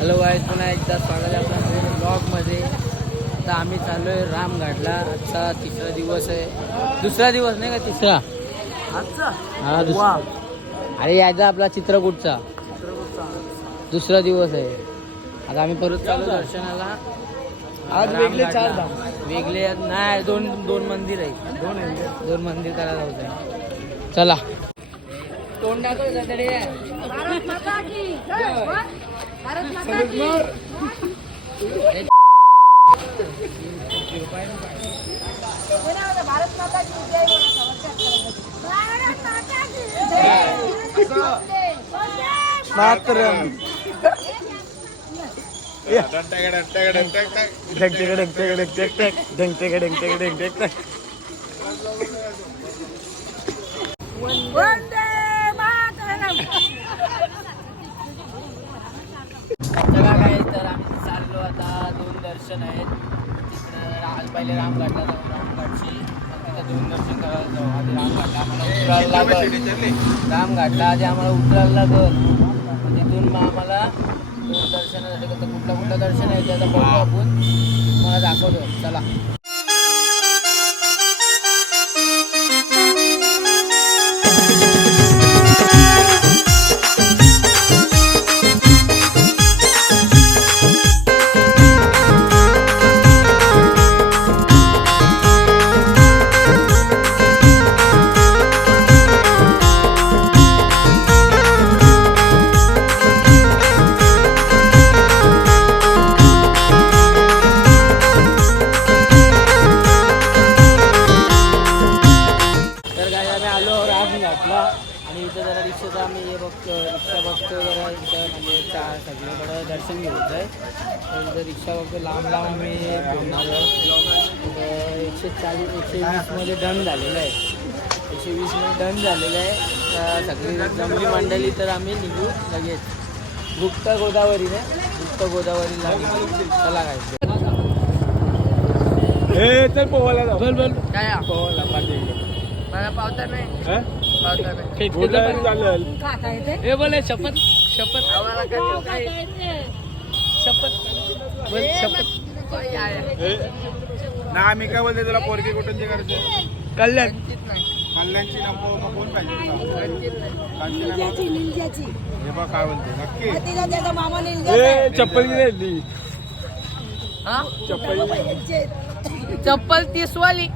Hello guys पुन्हा एकदा स्वागत आहे आपल्या नवीन ब्लॉगमध्ये आता आम्ही चाललो आहे रामघाटला. आजचा तिसरा दिवस आहे. दुसरा दिवस नाही का तिसरा? आजचा? हा दुसरा अरे याचा आपला चित्रकूटचा. दुसरा दिवस आहे. आता आम्ही परत चालू दर्शनाला. आज वेगळे चार. वेगळे नाही दोन दोन मंदिर आहे दोन दोन मंदिर करायला जायचं आहे चला. तोंड मात्र मातरम चला काय तर आम्ही चाललो आता दोन दर्शन आहेत. तिकडं आज पहिले रामघाटला जाऊ रामघाटची तिथं दोन दर्शन करायला जाऊ. आधी रामघाटला आम्हाला उतरायला लागल. रामघाटला आधी आम्हाला उतरायला लागल. तिथून मग आम्हाला दोन दर्शनासाठी कुठलं कुठलं दर्शन आहे त्याचं बघू आपण. मला दाखवतो. चला. एकशे वीसमध्ये डन झालेलं आहे. एकशे वीसमध्ये डन झालेलं आहे. तर सगळी जमली मंडळी तर आम्ही निघू लगेच. गुप्त गोदावरीने गुप्त गोदावरीला निघू चला काय हे चल पोहायला जाऊ. बोल बोल. काय? पोहायला पाठी मला पावता नाही. हं? पावता नाही. हे बोले शपथ शपथ. आम्हाला काय शपथ. शपथ. ना आम्ही काय बोलते तुला पोरगी कुठूनची करायची कल्याण. वंचित नाही कल्याणची नको मग कोण पाहिजे तुला? वंचित नाही कांची नको? निंजाची निंजाची हे बघ काय बोलते नक्की. मग तिला त्याचा मामा निंजाचा चप्पल हा? चप्पल चप्पल तीस वाली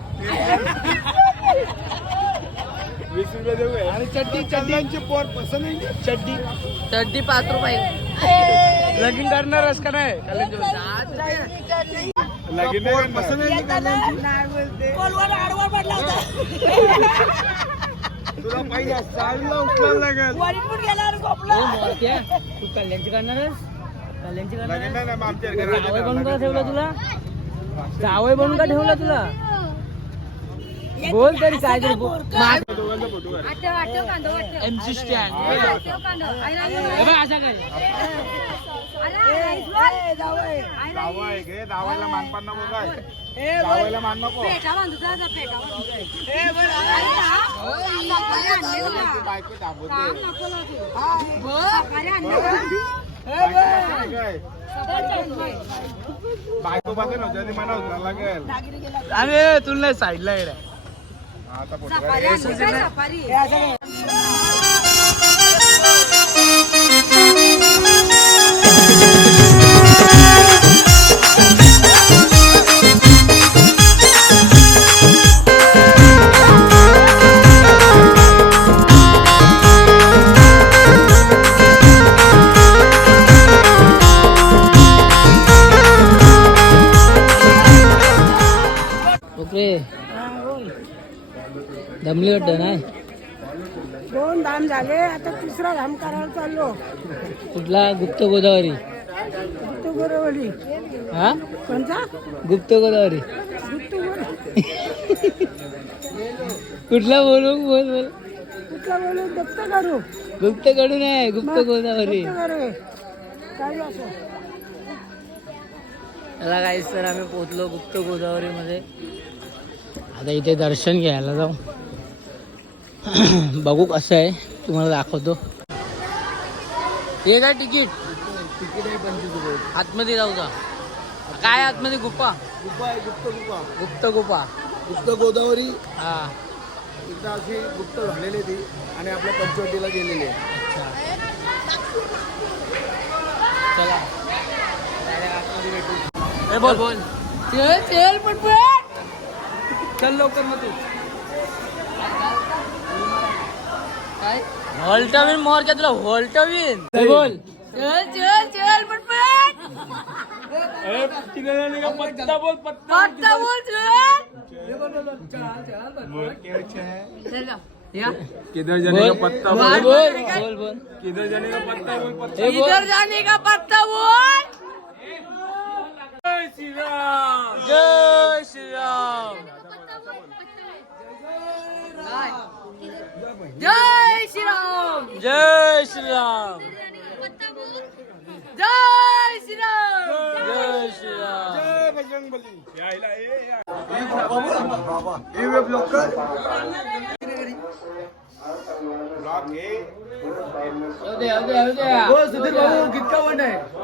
वीस रुपये देऊ काय? आणि चड्डी चड्ड्यांची पोर पसंत आहे की? चड्डी. चड्डी पाच रुपये. लगीन करणारच का नाही? कल्याणची? कोलवर आडवा पडला होता. तुला पाहिजे साईडला उचलायला लागेल. तू कल्याणची कल्याणची राहते बनून का ठेवलं तुला. जावई बनून का ठेवलं तुला? बोल तरी काय तरी बोल. दोघांचा फोटो काढ. आठव आठव कांदो आठव. एमसी स्टँड असा काय? दावा आहे घे दावायला मानपान नको काय? दावायला मान नको. बायको दाबवते बायको मला लागेल. अरे तुला नाही साईडला आहे. रे. हा, आता दमली वाटतं नाही दोन धाम झाले आता तिसरा धाम करायला चाललो. कुठला? गुप्त गोदावरी. गुप्त गोरवली हा? कोणता? गुप्त गोदावरी. गुप्त कुठला बोलू? बोल बोल. कुठला बोलू? दत्त करू. गुप्त कडून आहे गुप्त गोदावरी. गुप्त करू. त्याला काही सर आम्ही पोचलो गुप्त गोदावरीमध्ये. आता इथे दर्शन घ्यायला जाऊ. बघू कसं आहे. तुम्हाला दाखवतो. हे काय तिकीट? तिकीट आहे पंचवीस रुपये. आतमध्ये जाऊ का? काय आतमध्ये? गुप्पा गुप्पा आहे गुप्त गुप्पा गुप्त गुप्पा गुप्त गोदावरी. हा. एकदा अशी गुप्त झालेली ती आणि आपल्या पंचवटीला गेलेली आहे. चला. ए, बोल. बोल चल चल लवकर मग तू. काय व्होल्टविन मोर क्या तुला व्होल्टविन बोल। चल चल चल पटपट पत्ता बोल पत्ता बोल चल। चल या। किधर जाने का पत्ता बोल बोल? किधर जाने का पत्ता बोल पत्ता इधर जाने का पत्ता बोल? श्री राम सुधीर भाऊ कितका वंड आहे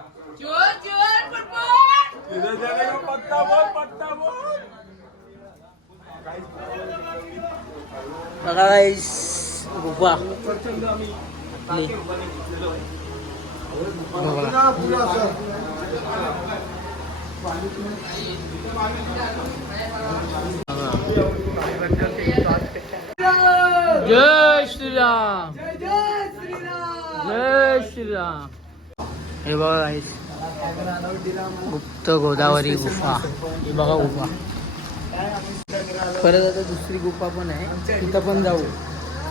कोलिवला किधर जाने का पत्ता बोल पत्ता बोल बघा गाईस गुफा आपली. जय श्रीराम जय श्रीराम हे बघा गाईस गुप्त गोदावरी गुफा. हे बघा गुफा. परत आता दुसरी गुफा पण आहे. तिथं पण जाऊ.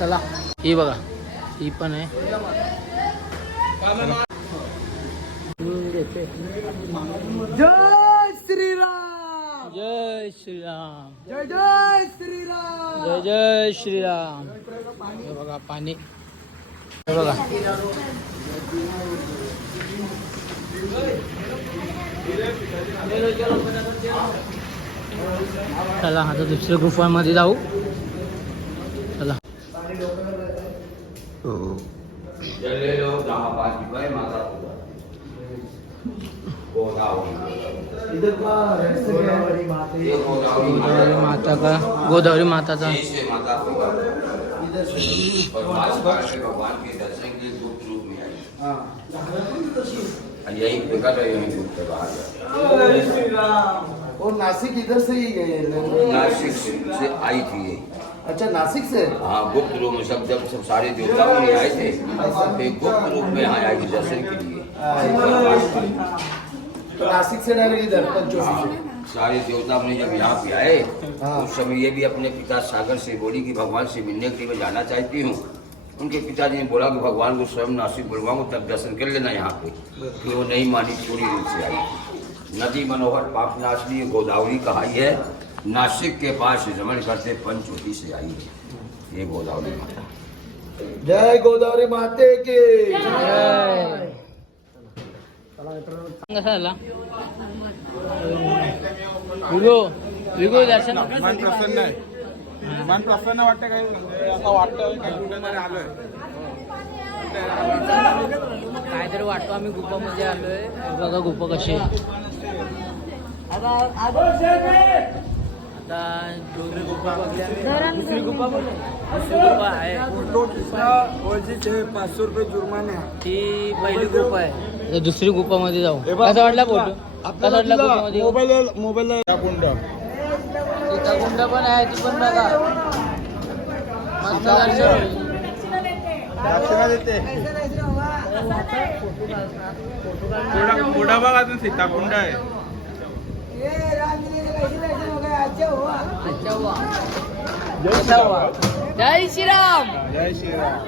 चला. ही बघा. ही पण आहे. जय श्रीराम. जय श्रीराम. जय जय श्रीराम. जय जय श्रीराम. हे बघा पाणी. हे बघा. चला आता दुसऱ्या गुफांमध्ये जाऊ. चला. का गोदावरी माते का? गोदावरी माता के? भगवान के दर्शन के गुप्त रूप में आई और यही है गुप्त कहा गया और नासिक इधर से ही गए नासिक से आई थी ये। अच्छा नासिक से? हाँ गुप्त रूप में सब जब सब सारे देवता मुनि आए थे फिर गुप्त रूप में यहाँ आई दर्शन के लिए। तो नासिक से डायरेक्ट इधर हाँ, सारे देवता मुनि जब यहाँ पे आए हाँ। उस समय ये भी अपने पिता सागर से बोली कि भगवान से मिलने के लिए मैं जाना चाहती हूँ। उनके पिताजी ने बोला कि भगवान को स्वयं नासिक बुलवाऊँगा तब दर्शन कर लेना यहाँ पे। फिर वो नहीं मानी पूरी रूप से आई। नदी मनोहर पापनाशनी गोदावरी कहाई है। नासिक के पास रमण करते पंचवटी से आई है। ये गोदावरी माता। जय गोदावरी माते के। दर्शन। मन प्रसन्न आहे मन प्रसन्न वाटतं काही म्हणजे असं वाटतं काही कुठेतरी आलोय? काहीतरी वाटतो आम्ही गुफामध्ये आलोय. बघा गुफा कशी आहे. आता दुसरी गुफा. दुसरी गुफा बघ दुसरी गुफा आहे. पाचशे रुपये जुर्माने. ती पहिली गुफा आहे. दुसरी गुफामध्ये जाऊ. कसा वाटला फोटो कसा वाटला गुफामध्ये? मोबाईल मोबाईल कुंड गुंड पण आहे ती पण बघा. मस्त दर्शन होईल. दक्षिणा देते पुढा बघ अजून सीताकुंड आहे. अच्छा हुआ अच्छा हुआ जय श्रीराम. जय श्रीराम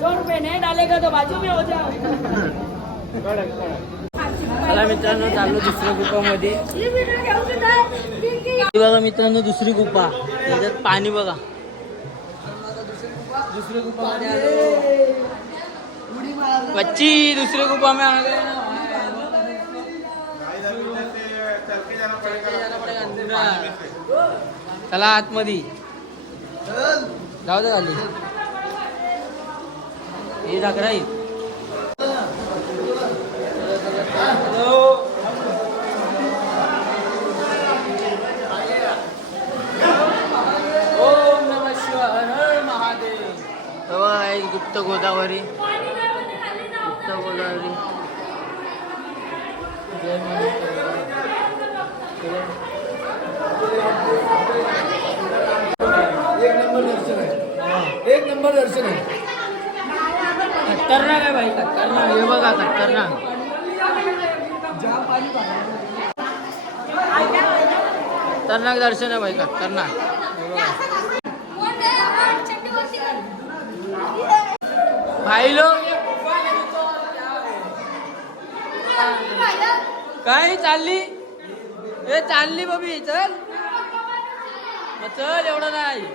सौ रुपए नहीं डालेगा तो बाजू में हो जाओ. चला मित्रांनो चाललो दुसऱ्या गुफामध्ये. बघा मित्रांनो दुसरी गुफा. त्याच्यात पाणी बघा. दुसरी गुफामध्ये आलो. बच्ची दुसरी गुफा में आ गए चला आतमध्ये. जाऊ दे झाली हे टाकरा ओम नमः शिवाय हर हर महादेव हे बघा आहे गुप्त गोदावरी गुप्त गोदावरी जय महादेव. एक नंबर दर्शन आहे खतरनाक आहे भाई खतरनाक हे बघा खतरनाक तरणाक दर्शन आहे भाई का? हे भाई काय चालली? ए चालली बबी चल. मग चल एवढं नाही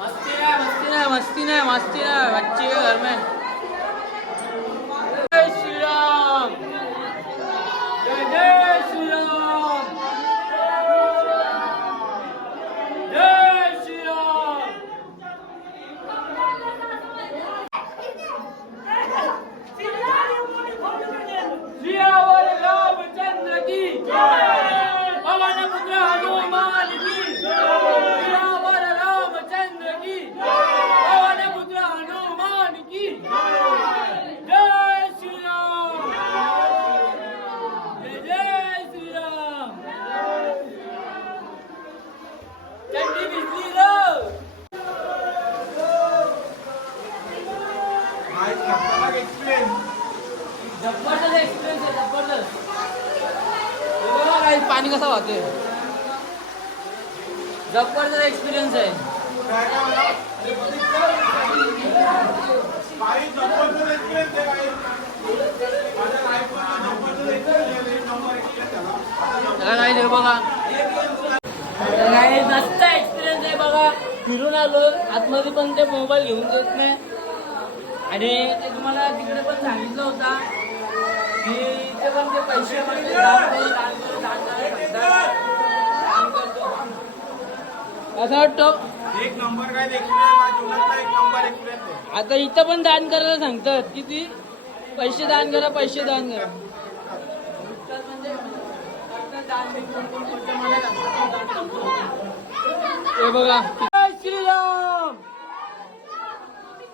मस्ती नहीं मस्ती नहीं मस्ती नहीं मस्ती नहीं बच्ची के घर में जय श्री राम जय जय श्री राम जय श्री राम सियावर रामचंद्र की पवन पुत्र हनुमान की सियावर रामचंद्र की पवन पुत्र हनुमान की जय श्री राम जय जय श्री राम चंडी बिजली रो जबरदस्त एक्सपिरियन्स आहे जबरदस्त हे बघा guys, पाणी कसं वाहते जबरदस्त एक्सपिरियन्स आहे त्याला काय हे बघा. काय मस्त एक्सपिरियन्स आहे बघा. फिरून आलो. आतमध्ये पण ते मोबाईल घेऊन देत नाही. आणि ते तुम्हाला तिकडे पण सांगितलं होता की इथे पण ते पैसे म्हणजे दान करू, दान करू, दान करू म्हणतात. दान करतो. असं वाटतं? एक नंबर काय एक नंबर एक्सपिरियन्स आता इथं पण दान करायला सांगतात किती पैसे दान करा पैसे दान करा तर म्हणजे फक्त दान बी कोण कोण करतं मला सांगतात. हे बघा जय श्रीराम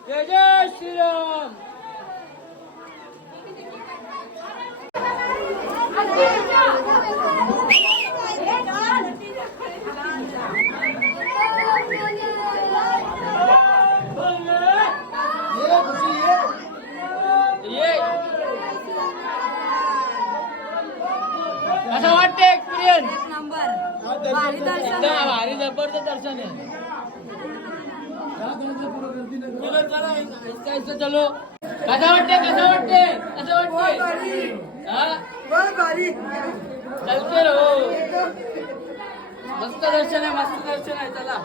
जय जय श्रीराम ये वाटतं एक्सपिरियन्स एकदम भारी जबरदस्त दर्शन आहे. चलो कसं वाटते कसं वाटते कसं वाटते हा? चलते रहो मस्त दर्शन आहे मस्त दर्शन आहे. चला.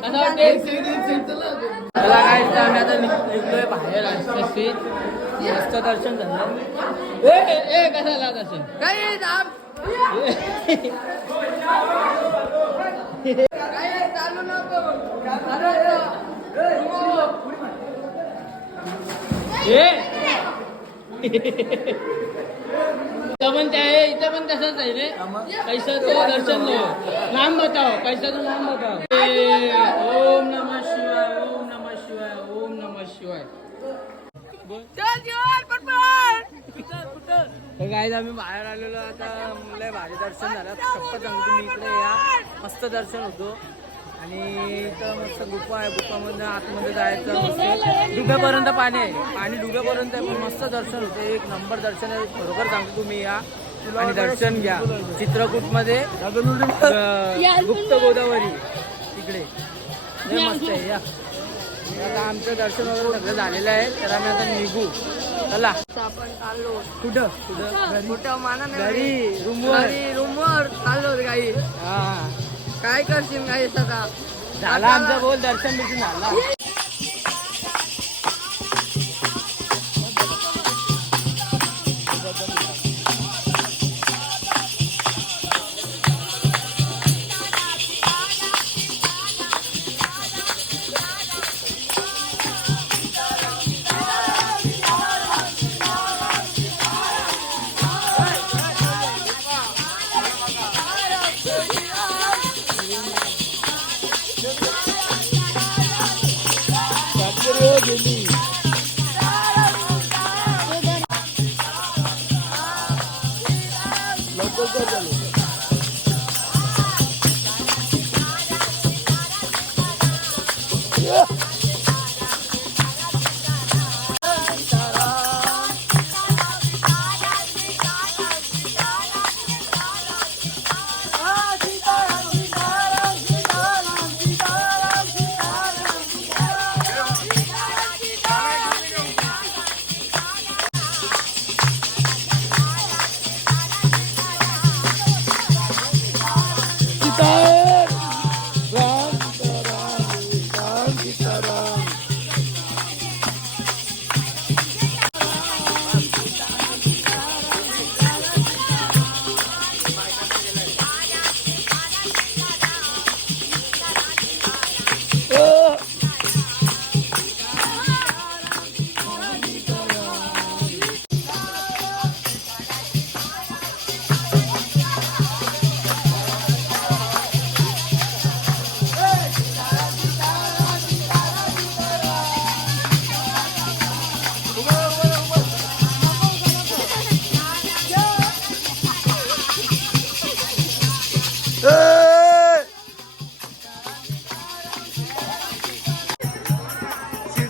कसं वाटते चला. काय इथं आम्ही आता निघ- निघलोय बाहेर मस्त दर्शन झालं. ए ए, ए कसं झालं दर्शन काय पण त्या आहे इथं पण तसंच आहे रे. पैशाचं दर्शन लो नाम बताव पैशाचं नाम बताव ओम नम तर आम्ही बाहेर आलेलो आता लय भारी दर्शन झालं. शपथ सांगतो तुम्ही इकडे या. मस्त दर्शन होतो. आणि इथं मस्त गुफा आहे. गुफामधनं आतमध्ये जायचं मस्त. डुब्यापर्यंत पाणी आहे. पाणी डुब्यापर्यंत आहे पण मस्त दर्शन होते. एक नंबर दर्शन आहे. बरोबर सांगतो तुम्ही या. आणि दर्शन घ्या. चित्रकूटमध्ये गुप्त गोदावरी. तिकडे लय मस्त आहे. या. आता आमचं दर्शन वगैरे सगळं झालेलं आहे. तर आम्ही आता निघू. चला. आपण चाललो. कुठं? कुठं? कुठं? माना घरी रूमवर चाललो गाई. हा. काय करशील गाईस आता? झाला आमचा बोल दर्शन बिर्शन झाला.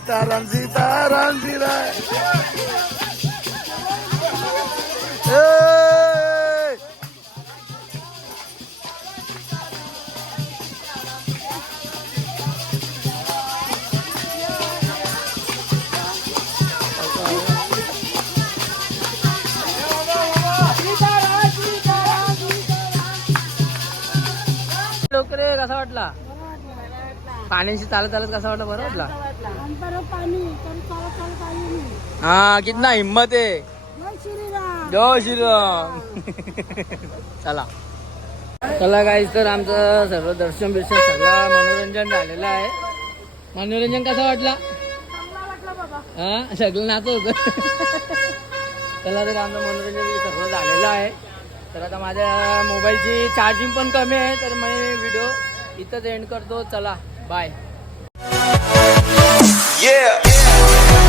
सीताराम सीताराम दिला लोक रे कसा वाटला? पाण्याशी चालत चालत कसा वाटला? बरं वाटला? हा कितना हिम्मत आहे. जय श्रीराम. चला. चला गाईज तर आमचं सर्व दर्शन बिर्शन सगळं मनोरंजन झालेलं आहे. मनोरंजन कसं वाटला? हा सगळं नाच होत. चला तर आमचं मनोरंजन सर्व झालेलं आहे. तर आता माझ्या मोबाईलची चार्जिंग पण कमी आहे तर मी व्हिडिओ इथंच एंड करतो. चला बाय Yeah.